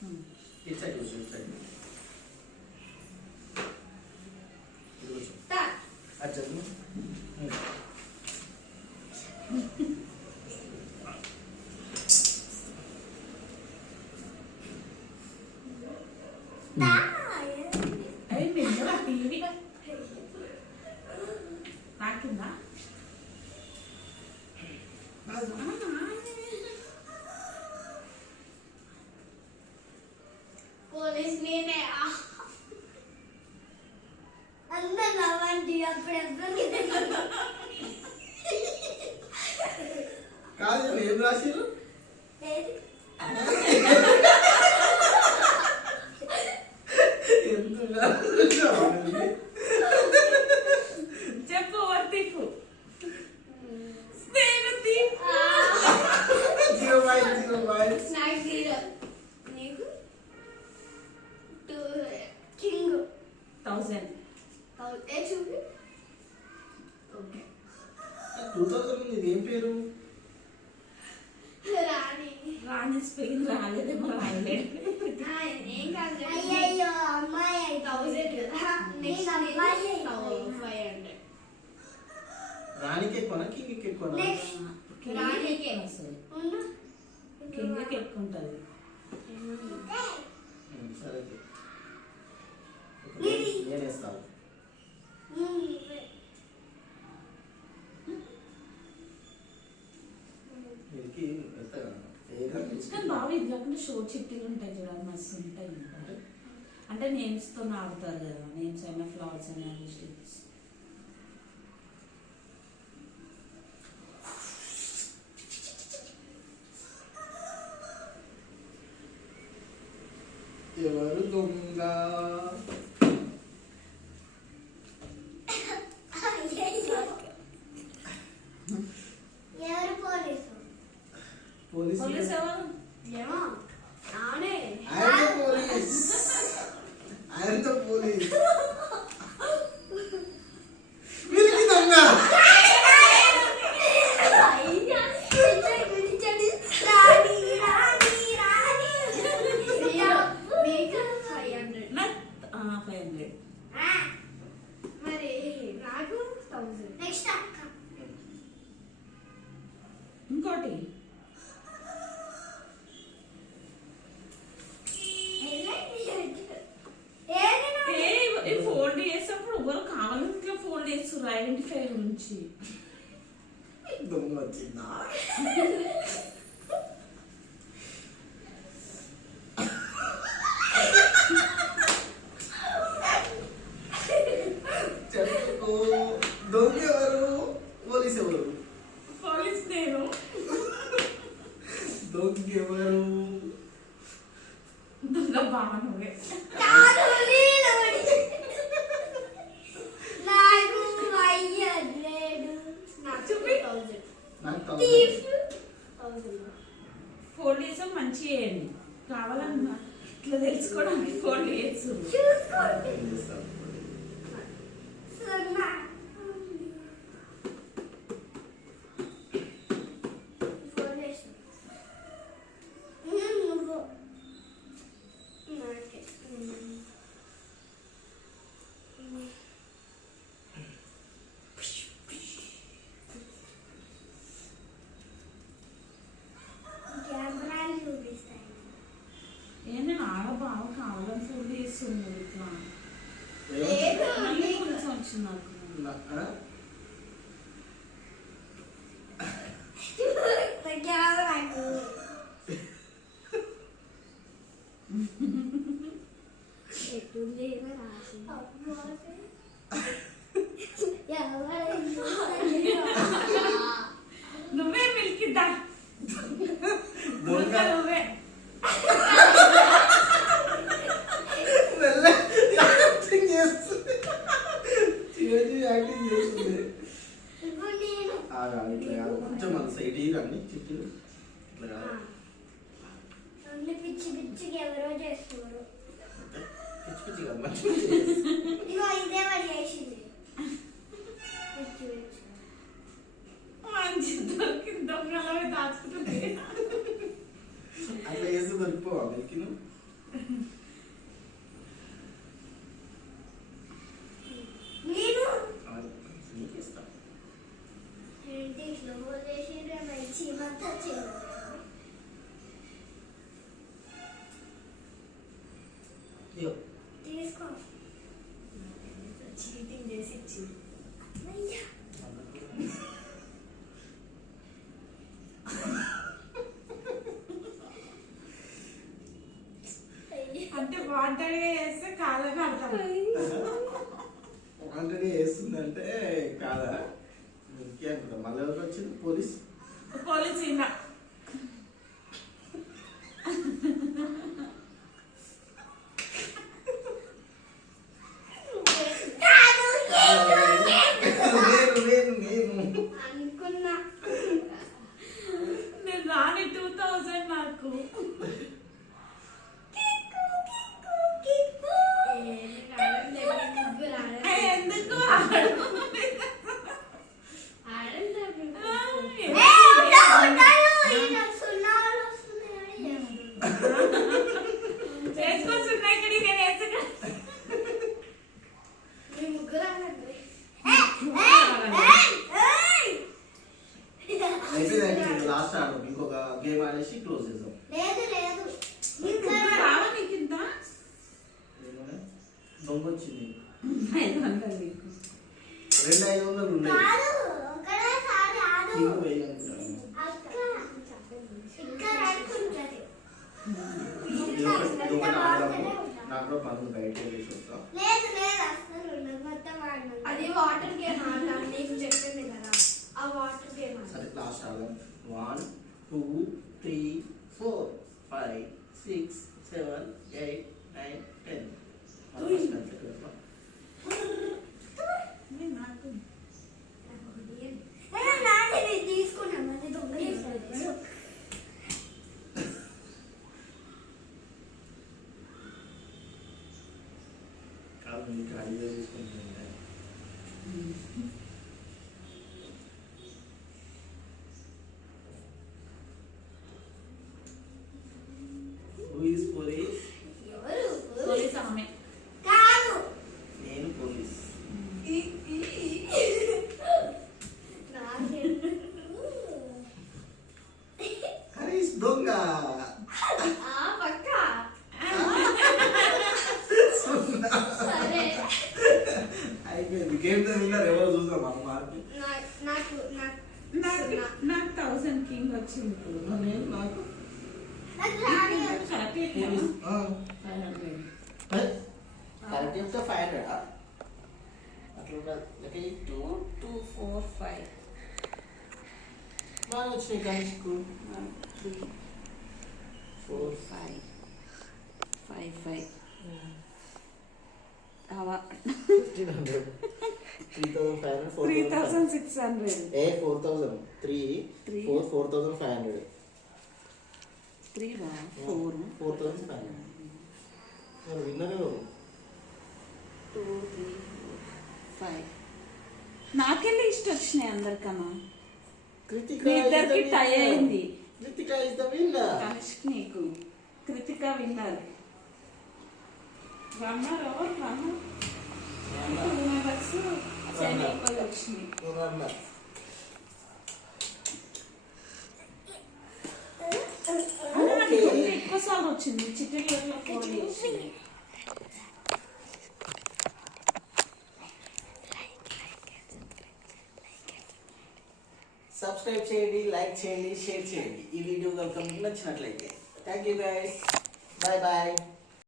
ఇటు సైడ్ కూర్చో, ఇటు సైడ్ కూర్చో. అది చదువు. నాకిందా పోలీస్ నేనే అందరు నవ్వండి అప్పుడు కాదు ఏం రాసిరు? చెప్పు వర్తికు నీకు 1000 చూపి. ఓకే 2000 ఇది ఏం పేరు? రాణి. రాణి స్పెయిన్ రాలేదేమో, రాయలేదు. ఏం కాదు. అయ్యయ్యో అమ్మాయి 1000 కదా. నెక్స్ట్ 500. రాణికి ఎక్కువనా కింగ్కి ఎక్కువనా? రాణికే అసలు కిందకి ఎక్కువ ఉంటుంది. సరే నేను వేస్తాను. వీరికి వెళ్తా కానీ బాగా ఇది కాకుండా షో చిట్టీలు ఉంటాయి చూడాలి, మస్తు ఉంటాయి. అంటే నేమ్స్తో ఆడుతారు కదా, నేమ్స్ అయినా ఫ్లవర్స్ అయినా స్టిక్స్. ఎవరు దొంగ? ఎవరు పోలీసు? పోలీస్ ఎవరు? ఏమో నానే. ఆయన పోలీస్ వీరికి దొంగ. మరి నాకు 1000. నెక్స్ట్ అక్క. ఇంకోటి ఫోల్డ్ చేసేప్పుడు ఎవరు కావాలని ఇట్లా ఫోల్డ్ చేస్తారు ఐడెంటిఫై గురించి. దొంగ వచ్చిందా? చెప్పు దొంగ ఎవరు? పోలీస్ ఎవరు? పోలీస్ నేను. దొంగ ఎవరు? దొంగ బాగా నువ్వే. ఫోల్డ్ చేసాం మంచి చేయండి, కావాలన్నా ఇట్లా తెలుసుకోవడానికి ఫోల్డ్ చేసు. నేను ఆడ బాగా కావాలని ఫోల్డ్ చేస్తుంది ఇట్లా. కొంచెం వచ్చింది నాకు. నువ్వే మిల్కిద్దా నువ్వే. కొంచెం మన సైడ్ అన్ని చిట్టులు ఇట్లా కాదు. పిచ్చి పిచ్చిగా ఎవరో చేస్తున్నారు. పిచ్చి పిచ్చి కాదు మంచి ఇగో ఇదే వాడు చేసింది. పిచ్చి పిచ్చి మంచి దొరికింది, దొంగలవి దాచుకుంటుంది. అట్లా వేసి దొరికిపోవా మీకు? నేను నీకు ఇస్తాం. ఏంటి ఇట్లా వదిలేసిండ్రే మంచి మధ్య వచ్చింది ఇదిగో. తీసుకో చీటింగ్ చేసి ఇచ్చింది అయ్యా అంటే వాంటెడ్గా చేస్తే కాదని అర్థం. వాంటెడ్గా వేస్తుందంటే కాదా ఇంకే అనుకుంటా. మళ్ళీ ఎవరు వచ్చింది? పోలీస్. పోలీస్ ఈయన. నేను అనుకున్నా నేను రాని 2000 నాకు. ఎందుకు చేసుకొస్తున్నాయి ఇక్కడ నేను వేసుకు అయిపోయింది. లాస్ట్ ఆడు ఇంకొక గేమ్ ఆడేసి క్లోజ్ చేద్దాం. లేదు లేదు రావా నీకు ఇంత దొంగ వచ్చింది. 500 నీకు. 2,500 ఉన్నాయి. కాదు ఒకటేసారి ఆడు నీకు వెయ్యి అనుకుంటాను. ఇక్కడ అనుకుంటది ఇది ఒకటి ఆడదాము. నాకు కూడా పనులు బయట వేసి వస్తాం. లేదు లేదు అసలు ఉండదు మొత్తం ఆడను అది వాటర్ గేమ్ ఆడతాను నీకు చెప్పింది కదా ఆ వాటర్ గేమ్ సరే లాస్ట్ ఆడదాం. 1 2 3 4 5 6 7 8 9 10. నాకు తీసుకున్నాం అది దొంగ కాదు మీకు ఐడియా తీసుకుంటుంటే Who is police? ఎవరు పోలీస్ ఆమె. కాదు నేను పోలీస్. హరీష్ దొంగ. పక్క సరే అయిపోయింది. గేమ్ తో విన్నర్ ఎవరో చూద్దాం. మన మార్పు నాకు నాకు 1000 కింగ్ వచ్చింది ఇప్పుడు. నేను నాకు కరెక్ట్ పోలీస్. 500. కరెక్ట్ చెప్తే 500 అట్లా 2 2 4 5 బాగా వచ్చినాయి కనిష్కు. 1 3 4 5 5 5 అవా 1500 3500 3600. 4000 3 4 4500 3 బా 4 4500 మరి విన్నర్ ఎవరు? 2 3 4 5. నాకెళ్ళి ఇష్టం వచ్చినాయి అందరికన్నా. కృతిక మీ ఇద్దరికి టై అయింది. Krittika is the winner. Kanishk నీకు కృతిక విన్నర్. రన్నర్ ఎవరు? రన్నర్ 2 మెంబర్స్ సేమ్ ఈక్వల్ వచ్చినాయి. రన్నర్ నాకు కొంచెం ఎక్కువ సార్లు వచ్చింది. చిట్టీలో 4 వచ్చింది. సబ్స్క్రైబ్ చేయండి, లైక్ చేయండి, షేర్ చేయండి. ఈ వీడియో కనుక మీకు నచ్చినట్లయితే thank you guys. Bye bye.